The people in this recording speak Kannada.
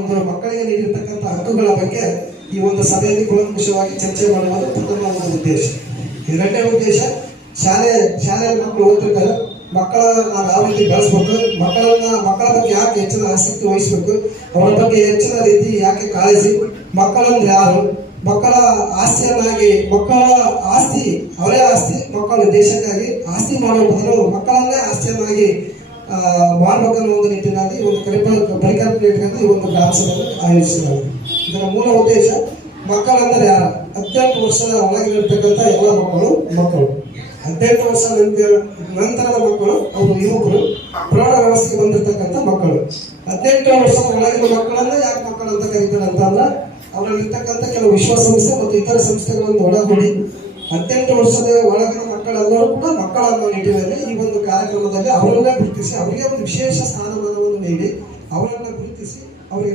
ಒಂದು ಮಕ್ಕಳಿಗೆ ನೀಡಿರ್ತಕ್ಕಂಥ ಹಕ್ಕುಗಳ ಬಗ್ಗೆ ಈ ಒಂದು ಸಭೆಯಲ್ಲಿ ಕೂಲಂಕುಷವಾಗಿ ಚರ್ಚೆ ಮಾಡುವುದು ಪ್ರಥಮ ಒಂದು ಉದ್ದೇಶ. ಎರಡನೇ ಉದ್ದೇಶ, ಶಾಲೆಯಲ್ಲಿ ಮಕ್ಕಳು ಓದ್ತಿರ್ತಾರೆ, ಮಕ್ಕಳನ್ನ ನಾವು ಯಾವ ರೀತಿ ಬೆಳೆಸ್ಬೇಕು, ಮಕ್ಕಳ ಬಗ್ಗೆ ಯಾಕೆ ಹೆಚ್ಚಿನ ಆಸಕ್ತಿ ವಹಿಸಬೇಕು, ಅವರ ಬಗ್ಗೆ ಹೆಚ್ಚಿನ ರೀತಿ ಯಾಕೆ ಕಾಳಜಿ, ಮಕ್ಕಳಂದ್ರೆ ಯಾರು, ಮಕ್ಕಳ ಆಸ್ತಿಯನ್ನಾಗಿ, ಮಕ್ಕಳ ಆಸ್ತಿ ಅವರೇ ಆಸ್ತಿ, ಮಕ್ಕಳು ದೇಶಕ್ಕಾಗಿ ಆಸ್ತಿ ಮಾಡುವ ಬದಲು ಮಕ್ಕಳನ್ನೇ ಆಸ್ತಿಯನ್ನಾಗಿ ಮಾಡಬೇಕನ್ನೋ ಒಂದು ನಿಟ್ಟಿನಲ್ಲಿ ಒಂದು ಪರಿಕಲ್ಪನೆ ಇಟ್ಕೊಂಡು ಈ ಒಂದು ಗ್ರಾಮ ಸಭೆಯನ್ನು ಆಯೋಜಿಸಲಾಗಿದೆ. ಇದರ ಮೂಲ ಉದ್ದೇಶ, ಮಕ್ಕಳಂದರೆ ಯಾರು, 18 ವರ್ಷದ ಒಳಗಿರತಕ್ಕಂಥ ಎಲ್ಲ ಮಕ್ಕಳು 18 ವರ್ಷ ನಂತರದ ಮಕ್ಕಳು, ಅವರು ಯುವಕರು, ಪ್ರೌಢ ವ್ಯವಸ್ಥೆಗೆ ಬಂದಿರತಕ್ಕಂಥ ಮಕ್ಕಳು. 18 ವರ್ಷದ ಒಳಗಿನ ಮಕ್ಕಳನ್ನ ಯಾಕೆ ಮಕ್ಕಳು ಅಂತ ಕರೀತಾರೆ ಅಂತಂದ್ರೆ, ಅವರಲ್ಲಿರ್ತಕ್ಕಂಥ ಕೆಲವು ವಿಶ್ವಸಂಸ್ಥೆ ಮತ್ತು ಇತರ ಸಂಸ್ಥೆಗಳನ್ನು ಒಳಗೂಡಿ 18 ವರ್ಷದ ಒಳಗಿನ ಮಕ್ಕಳೆಲ್ಲರೂ ಕೂಡ ಮಕ್ಕಳನ್ನ ನಿಟ್ಟಿನಲ್ಲಿ ಈ ಒಂದು ಕಾರ್ಯಕ್ರಮದಲ್ಲಿ ಅವರನ್ನೇ ಗುರುತಿಸಿ, ಅವರಿಗೆ ಒಂದು ವಿಶೇಷ ಸ್ಥಾನಮಾನವನ್ನು ನೀಡಿ ಅವರನ್ನ ಗುರುತಿಸಿ